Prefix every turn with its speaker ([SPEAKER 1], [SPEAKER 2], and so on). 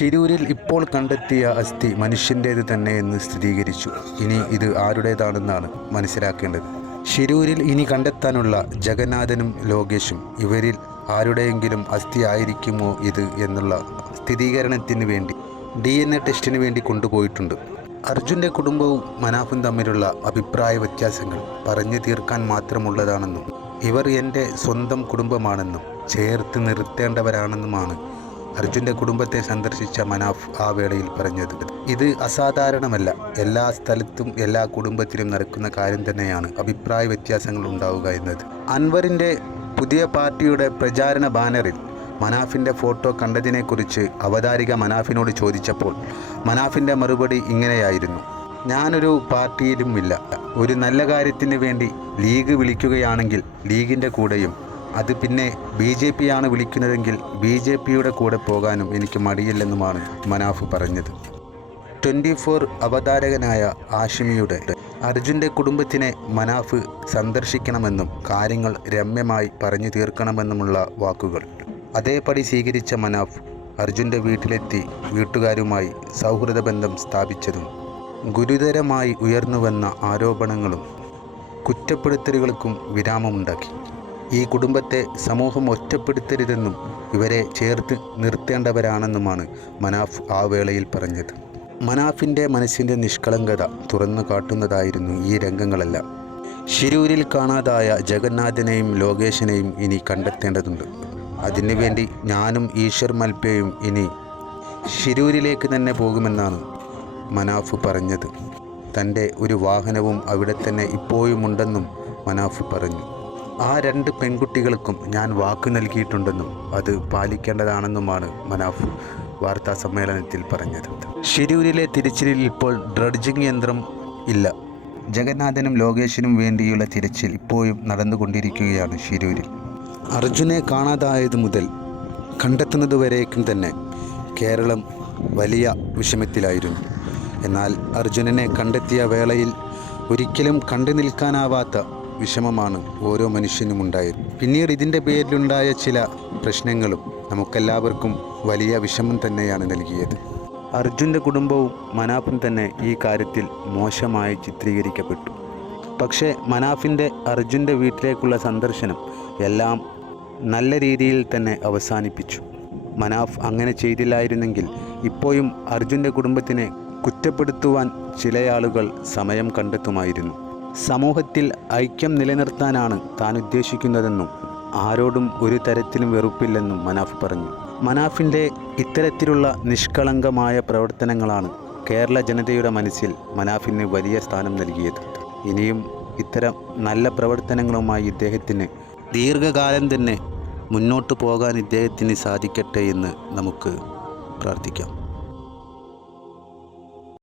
[SPEAKER 1] ഷിരൂരിൽ ഇപ്പോൾ കണ്ടെത്തിയ അസ്ഥി മനുഷ്യന്റേത് തന്നെ എന്ന് സ്ഥിരീകരിച്ചു. ഇനി ഇത് ആരുടേതാണെന്നാണ് മനസ്സിലാക്കേണ്ടത്. ഷിരൂരിൽ ഇനി കണ്ടെത്താനുള്ള ജഗന്നാഥനും ലോകേഷും ഇവരിൽ ആരുടെയെങ്കിലും അസ്ഥി ആയിരിക്കുമോ ഇത് എന്നുള്ള സ്ഥിരീകരണത്തിന് വേണ്ടി ഡി എൻ എ ടെസ്റ്റിന് വേണ്ടി കൊണ്ടുപോയിട്ടുണ്ട്. അർജുന്റെ കുടുംബവും മനാഫും തമ്മിലുള്ള അഭിപ്രായ വ്യത്യാസങ്ങൾ പറഞ്ഞു തീർക്കാൻ മാത്രമുള്ളതാണെന്നും ഇവർ എന്റെ സ്വന്തം കുടുംബമാണെന്നും ചേർത്ത് നിർത്തേണ്ടവരാണെന്നുമാണ് അർജുന്റെ കുടുംബത്തെ സന്ദർശിച്ച മനാഫ് ആ വേളയിൽ പറഞ്ഞത്. ഇത് അസാധാരണമല്ല. എല്ലാ സ്ഥലത്തും എല്ലാ കുടുംബത്തിലും നടക്കുന്ന കാര്യം തന്നെയാണ് അഭിപ്രായ വ്യത്യാസങ്ങൾ ഉണ്ടാവുക എന്നത്. അൻവറിന്റെ പുതിയ പാർട്ടിയുടെ പ്രചാരണ ബാനറിൽ മനാഫിന്റെ ഫോട്ടോ കണ്ടതിനെക്കുറിച്ച് അവതാരിക മനാഫിനോട് ചോദിച്ചപ്പോൾ മനാഫിന്റെ മറുപടി ഇങ്ങനെയായിരുന്നു. ഞാനൊരു പാർട്ടിയിലും ഇല്ല ഒരു നല്ല കാര്യത്തിന് വേണ്ടി ലീഗ് വിളിക്കുകയാണെങ്കിൽ ലീഗിന്റെ കൂടെയും അത് പിന്നെ ബി ജെ പി ആണ് വിളിക്കുന്നതെങ്കിൽ ബി ജെ പിയുടെ കൂടെ പോകാനും എനിക്ക് മടിയില്ലെന്നുമാണ് മനാഫ് പറഞ്ഞത്. ട്വന്റി ഫോർ അവതാരകനായ ആഷിമിയുടെ അർജുന്റെ കുടുംബത്തിനെ മനാഫ് സന്ദർശിക്കണമെന്നും കാര്യങ്ങൾ രമ്യമായി പറഞ്ഞു തീർക്കണമെന്നുമുള്ള വാക്കുകൾ. അതേപടി സ്വീകരിച്ച മനാഫ് അർജുന്റെ വീട്ടിലെത്തി വീട്ടുകാരുമായി സൗഹൃദ ബന്ധം സ്ഥാപിച്ചതും ഗുരുതരമായി ഉയർന്നുവന്ന ആരോപണങ്ങളും കുറ്റപ്പെടുത്തലുകൾക്കും വിരാമമുണ്ടാക്കി. ഈ കുടുംബത്തെ സമൂഹം ഒറ്റപ്പെടുത്തരുതെന്നും ഇവരെ ചേർത്ത് നിർത്തേണ്ടവരാണെന്നുമാണ് മനാഫ് ആ വേളയിൽ പറഞ്ഞത്. മനാഫിന്റെ മനസ്സിന്റെ നിഷ്കളങ്കത തുറന്നു കാട്ടുന്നതായിരുന്നു ഈ രംഗങ്ങളെല്ലാം. ശിരൂരിൽ കാണാതായ ജഗന്നാഥനെയും ലോകേഷനെയും ഇനി കണ്ടെത്തേണ്ടതുണ്ട്. അതിനുവേണ്ടി ഞാനും ഈശ്വർ മൽപ്പയും ഇനി ശിരൂരിലേക്ക് തന്നെ പോകുമെന്നാണ് മനാഫ് പറഞ്ഞത്. തന്റെ ഒരു വാഹനവും അവിടെ തന്നെ ഇപ്പോഴുമുണ്ടെന്നും മനാഫ് പറഞ്ഞു. ആ രണ്ട് പെൺകുട്ടികൾക്കും ഞാൻ വാക്ക് നൽകിയിട്ടുണ്ടെന്നും അത് പാലിക്കേണ്ടതാണെന്നുമാണ് മനാഫ് വാർത്താ സമ്മേളനത്തിൽ പറഞ്ഞത്. ഷിരൂരിലെ തിരച്ചിലിൽ ഇപ്പോൾ ഡ്രഡ്ജിംഗ് യന്ത്രം ഇല്ല. ജഗന്നാഥനും ലോകേഷിനും വേണ്ടിയുള്ള തിരച്ചിൽ ഇപ്പോഴും നടന്നുകൊണ്ടിരിക്കുകയാണ് ഷിരൂരിൽ അർജുനെ കാണാതായത് മുതൽ കണ്ടെത്തുന്നതുവരേക്കും തന്നെ കേരളം വലിയ വിഷമത്തിലായിരുന്നു. എന്നാൽ അർജുനനെ കണ്ടെത്തിയ വേളയിൽ ഒരിക്കലും കണ്ടു നിൽക്കാനാവാത്ത വിഷമമാണ് ഓരോ മനുഷ്യനും ഉണ്ടായത്. പിന്നീട് ഇതിന്റെ പേരിലുണ്ടായ ചില പ്രശ്നങ്ങളും നമുക്കെല്ലാവർക്കും വലിയ വിഷമം തന്നെയാണ് നൽകിയത്. അർജുന്റെ കുടുംബവും മനാഫും തന്നെ ഈ കാര്യത്തിൽ മോശമായി ചിത്രീകരിക്കപ്പെട്ടു. പക്ഷേ മനാഫിന്റെ അർജുന്റെ വീട്ടിലേക്കുള്ള സന്ദർശനം എല്ലാം നല്ല രീതിയിൽ തന്നെ അവസാനിപ്പിച്ചു. മനാഫ് അങ്ങനെ ചെയ്തില്ലായിരുന്നെങ്കിൽ ഇപ്പോഴും അർജുന്റെ കുടുംബത്തിനെ കുറ്റപ്പെടുത്തുവാൻ ചിലയാളുകൾ സമയം കണ്ടെത്തുമായിരുന്നു. സമൂഹത്തിൽ ഐക്യം നിലനിർത്താനാണ് താൻ ഉദ്ദേശിക്കുന്നതെന്നും ആരോടും ഒരു തരത്തിലും വെറുപ്പില്ലെന്നും മനാഫ് പറഞ്ഞു. മനാഫിന്റെ ഇത്തരത്തിലുള്ള നിഷ്കളങ്കമായ പ്രവർത്തനങ്ങളാണ് കേരള ജനതയുടെ മനസ്സിൽ മനാഫിന് വലിയ സ്ഥാനം നൽകിയത്. ഇനിയും ഇത്തരം നല്ല പ്രവർത്തനങ്ങളുമായി ഇദ്ദേഹത്തിന് ദീർഘകാലം തന്നെ മുന്നോട്ട് പോകാൻ ഇദ്ദേഹത്തിന് സാധിക്കട്ടെ എന്ന് നമുക്ക് പ്രാർത്ഥിക്കാം.